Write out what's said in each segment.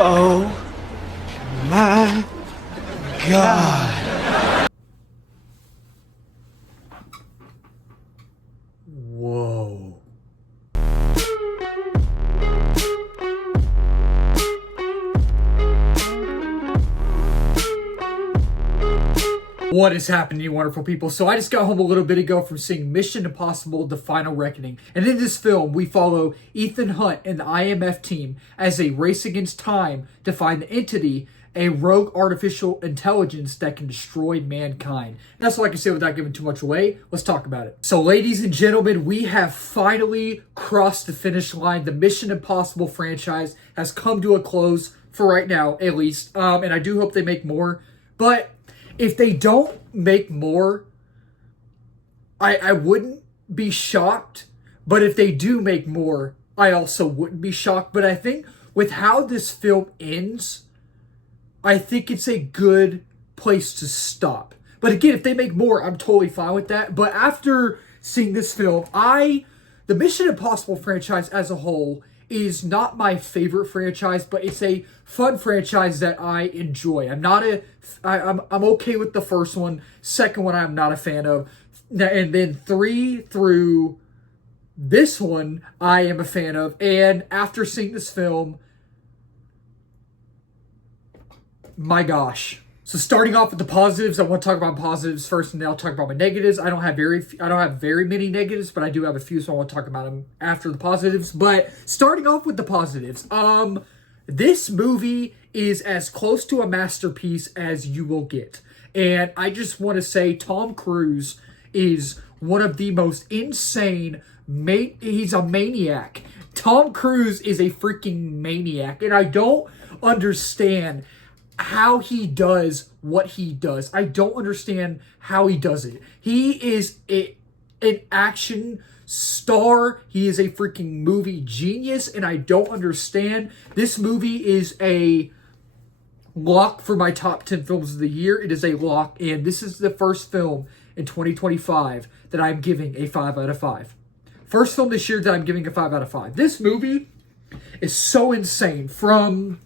Oh my God. Whoa. What is happening, you wonderful people? So I just got home a little bit ago from seeing Mission Impossible: The Final Reckoning. And in this film, we follow Ethan Hunt and the IMF team as they race against time to find the entity, a rogue artificial intelligence that can destroy mankind. And that's all I can say without giving too much away. Let's talk about it. So ladies and gentlemen, we have finally crossed the finish line. The Mission Impossible franchise has come to a close for right now, at least. And I do hope they make more. But if they don't make more, I wouldn't be shocked. But if they do make more, I also wouldn't be shocked. But I think with how this film ends, I think it's a good place to stop. But again, if they make more, I'm totally fine with that. But after seeing this film, the Mission Impossible franchise as a whole is not my favorite franchise, but it's a fun franchise that I enjoy. I'm okay with the first one. Second one, I'm not a fan of. And then 3 through this one, I am a fan of. And after seeing this film, my gosh. So starting off with the positives, I want to talk about positives first, and then I'll talk about my negatives. I don't have very many negatives, but I do have a few, so I want to talk about them after the positives. But starting off with the positives, this movie is as close to a masterpiece as you will get, and I just want to say Tom Cruise is one of the most insane. He's a maniac. Tom Cruise is a freaking maniac, and I don't understand how he does what he does. I don't understand how he does it. He is an action star. He is a freaking movie genius, and I don't understand. This movie is a lock for my top 10 films of the year. It is a lock, and this is the first film in 2025 that I'm giving a 5 out of 5. First film this year that I'm giving a 5 out of 5. This movie is so insane, from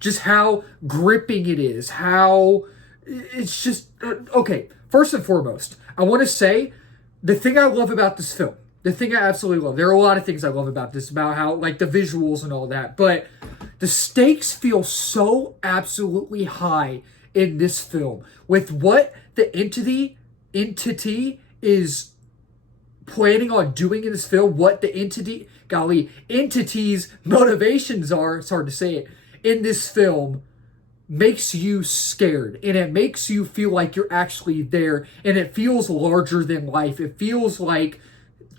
just how gripping it is, how it's just, okay, first and foremost, I want to say the thing I love about this film, the thing I absolutely love, there are a lot of things I love about this, about how, like, the visuals and all that, but the stakes feel so absolutely high in this film with what the entity is planning on doing in this film, what the entity's motivations are, it's hard to say it, in this film makes you scared, and it makes you feel like you're actually there, and it feels larger than life. It feels like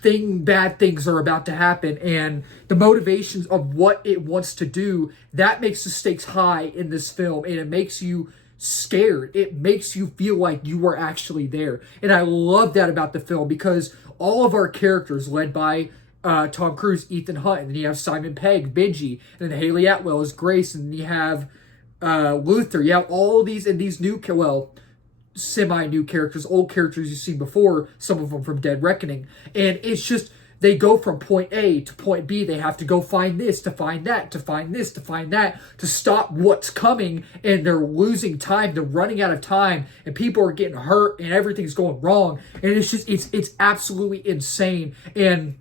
bad things are about to happen, and the motivations of what it wants to do, that makes the stakes high in this film, and it makes you scared. It makes you feel like you are actually there, and I love that about the film, because all of our characters, led by Tom Cruise, Ethan Hunt, and then you have Simon Pegg, Benji, and then Haley Atwell as Grace, and then you have Luther. You have all of these, and these new, semi-new characters, old characters you've seen before, some of them from Dead Reckoning, and it's just, they go from point A to point B. They have to go find this, to find that, to find this, to find that, to stop what's coming, and they're losing time, they're running out of time, and people are getting hurt, and everything's going wrong, and it's just, it's absolutely insane, and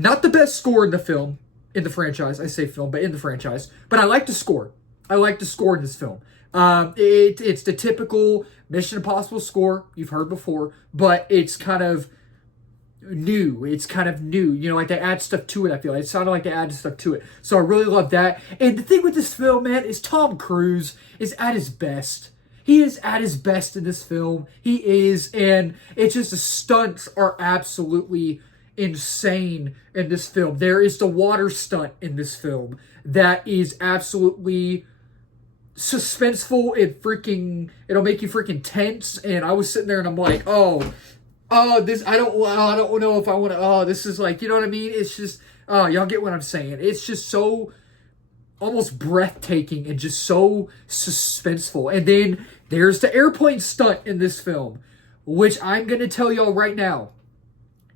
not the best score in the franchise. I say film, but in the franchise. But I like the score. I like the score in this film. It's the typical Mission Impossible score you've heard before, but it's kind of new. You know, like they add stuff to it, I feel like. It sounded like they added stuff to it. So I really love that. And the thing with this film, man, is Tom Cruise is at his best. He is at his best in this film. He is, and it's just the stunts are absolutely insane in this film. There is the water stunt in this film that is absolutely suspenseful and it'll make you freaking tense. And I was sitting there and I'm like, this, I don't know if I want to, this is like, you know what I mean? It's just, y'all get what I'm saying. It's just so almost breathtaking and just so suspenseful. And then there's the airplane stunt in this film, which I'm going to tell y'all right now,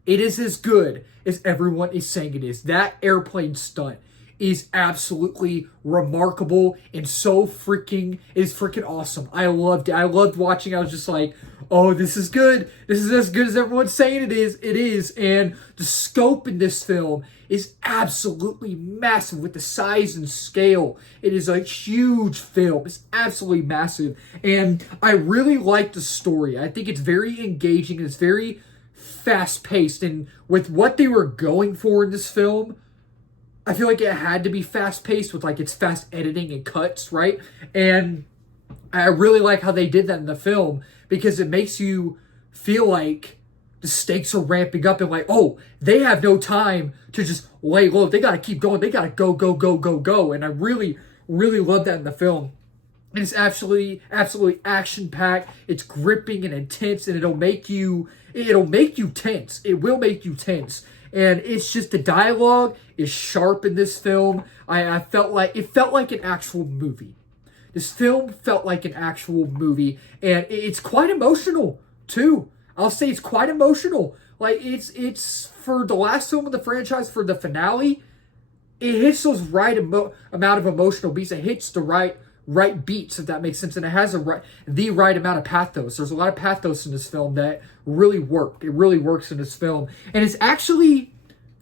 it is as good as everyone is saying it is. That airplane stunt is absolutely remarkable and so freaking is freaking awesome. I loved it. I loved watching. I was just like, oh, this is good. This is as good as everyone's saying it is. It is. And the scope in this film is absolutely massive with the size and scale. It is a huge film. It's absolutely massive. And I really like the story. I think it's very engaging and it's very fast paced. And with what they were going for in this film, I feel like it had to be fast paced with like its fast editing and cuts, right? And I really like how they did that in the film because it makes you feel like the stakes are ramping up and like, oh, they have no time to just lay low. They got to keep going. They got to go, go, go, go, go. And I really, really love that in the film. And it's absolutely action packed. It's gripping and intense, and it'll make you tense. It will make you tense. And it's just the dialogue is sharp in this film. I felt like it felt like an actual movie. This film felt like an actual movie, and it's quite emotional too. I'll say it's quite emotional. Like it's for the last film of the franchise, for the finale, it hits those right amount of emotional beats. It hits the right beats, if that makes sense, and it has the right amount of pathos. There's a lot of pathos in this film that really work. It really works in this film, and it's actually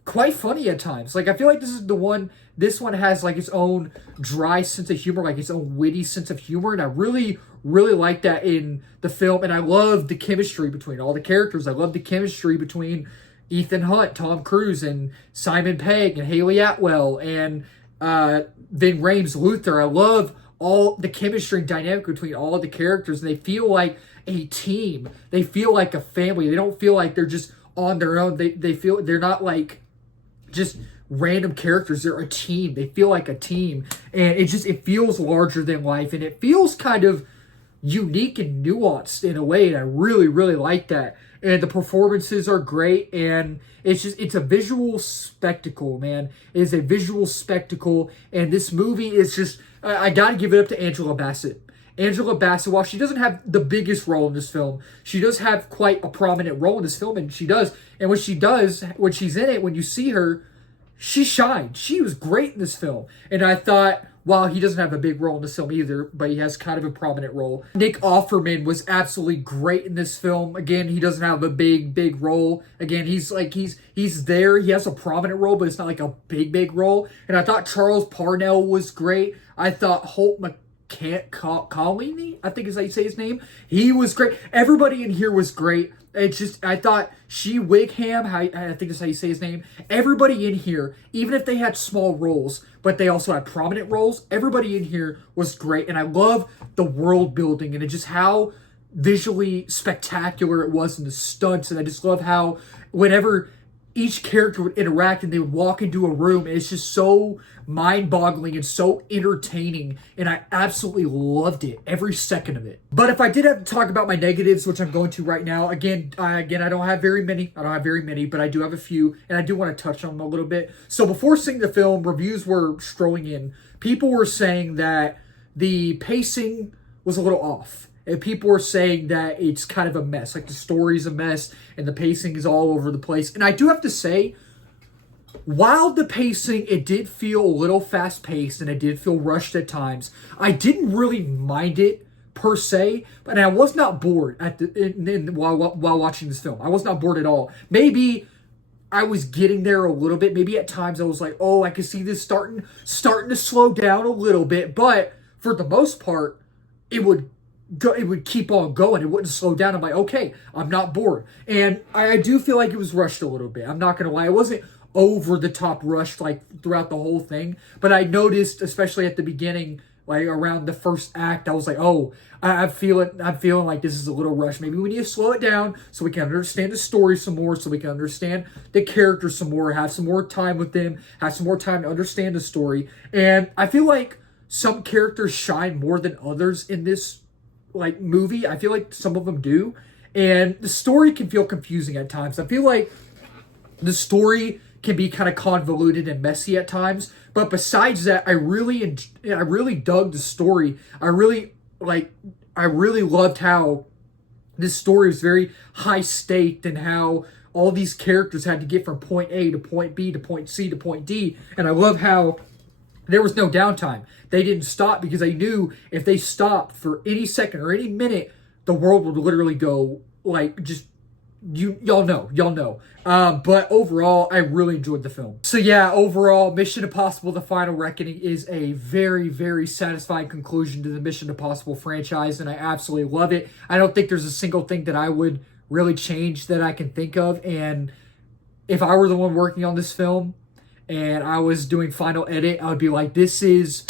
quite funny at times. Like I feel like this one has like its own dry sense of humor, like its own witty sense of humor, and I really like that in the film. And I love the chemistry between all the characters. I love the chemistry between Ethan Hunt, Tom Cruise, and Simon Pegg, and Haley Atwell, and Ving Rhames Luther. I love all the chemistry and dynamic between all of the characters, and they feel like a team. They feel like a family. They don't feel like they're just on their own. They feel they're not like just random characters. They're a team. They feel like a team, and it feels larger than life, and it feels kind of unique and nuanced in a way, and I really like that. And the performances are great, and it's a visual spectacle, man. It is a visual spectacle, and this movie is just I gotta give it up to Angela Bassett. Angela Bassett, while she doesn't have the biggest role in this film, she does have quite a prominent role in this film, and she does. And when she's in it, when you see her, she shined. She was great in this film. And I thought, while he doesn't have a big role in this film either, but he has kind of a prominent role. Nick Offerman was absolutely great in this film. Again, he doesn't have a big role. Again, he's there. He has a prominent role, but it's not like a big role. And I thought Charles Parnell was great. I thought Holt McCallany, I think is how you say his name. He was great. Everybody in here was great. It's just, I thought Wigham, I think that's how you say his name. Everybody in here, even if they had small roles, but they also had prominent roles, everybody in here was great. And I love the world building and just how visually spectacular it was in the stunts. And I just love how whenever each character would interact and they would walk into a room, and it's just so mind-boggling and so entertaining, and I absolutely loved it, every second of it. But if I did have to talk about my negatives, which I'm going to right now, again, I don't have very many, but I do have a few, and I do want to touch on them a little bit. So before seeing the film, reviews were strolling in. People were saying that the pacing was a little off. And people were saying that it's kind of a mess, like the story's a mess and the pacing is all over the place. And I do have to say, while the pacing, it did feel a little fast-paced and it did feel rushed at times, I didn't really mind it per se, but I was not bored while watching this film. I was not bored at all. Maybe I was getting there a little bit. Maybe at times I was like, oh, I could see this starting to slow down a little bit. But for the most part, it would keep on going. It wouldn't slow down. I'm like, okay, I'm not bored. And I do feel like it was rushed a little bit. I'm not going to lie. It wasn't over the top rushed like throughout the whole thing. But I noticed, especially at the beginning, like around the first act, I was like, oh, I'm feeling like this is a little rushed. Maybe we need to slow it down so we can understand the story some more, so we can understand the characters some more, have some more time with them, have some more time to understand the story. And I feel like some characters shine more than others in this movie. I feel like some of them do, and the story can feel confusing at times. I feel like the story can be kind of convoluted and messy at times, but besides that, I really dug the story. I really loved how this story was very high staked and how all these characters had to get from point A to point B to point C to point D, and I love how There was no downtime. They didn't stop because they knew if they stopped for any second or any minute, the world would literally go like just y'all know. But overall, I really enjoyed the film. So yeah, overall, Mission Impossible: The Final Reckoning is a very, very satisfying conclusion to the Mission Impossible franchise, and I absolutely love it. I don't think there's a single thing that I would really change that I can think of. And if I were the one working on this film and I was doing final edit, I would be like, this is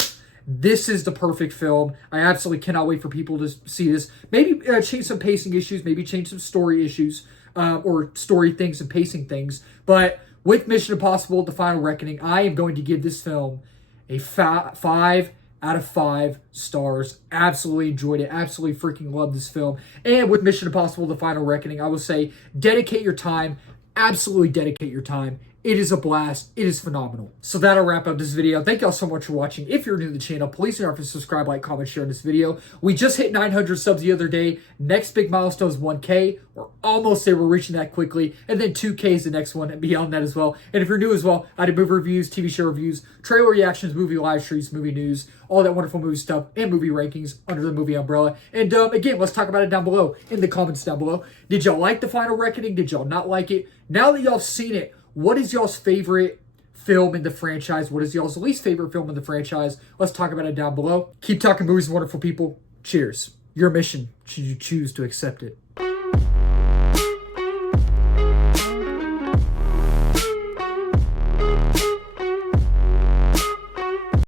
the perfect film. I absolutely cannot wait for people to see this. Maybe change some pacing issues, maybe change some story issues, or story things and pacing things. But with Mission Impossible: The Final Reckoning, I am going to give this film a 5 out of 5 stars. Absolutely enjoyed it. Absolutely freaking loved this film. And with Mission Impossible: The Final Reckoning, I will say dedicate your time. Absolutely dedicate your time. It is a blast. It is phenomenal. So that'll wrap up this video. Thank y'all so much for watching. If you're new to the channel, please don't forget to subscribe, like, comment, share on this video. We just hit 900 subs the other day. Next big milestone is 1K. We're almost there. We're reaching that quickly. And then 2K is the next one, and beyond that as well. And if you're new as well, I do movie reviews, TV show reviews, trailer reactions, movie live streams, movie news, all that wonderful movie stuff, and movie rankings under the movie umbrella. And again, let's talk about it down below in the comments down below. Did y'all like The Final Reckoning? Did y'all not like it? Now that y'all have seen it, what is y'all's favorite film in the franchise? What is y'all's least favorite film in the franchise? Let's talk about it down below. Keep talking movies, wonderful people. Cheers. Your mission, should you choose to accept it.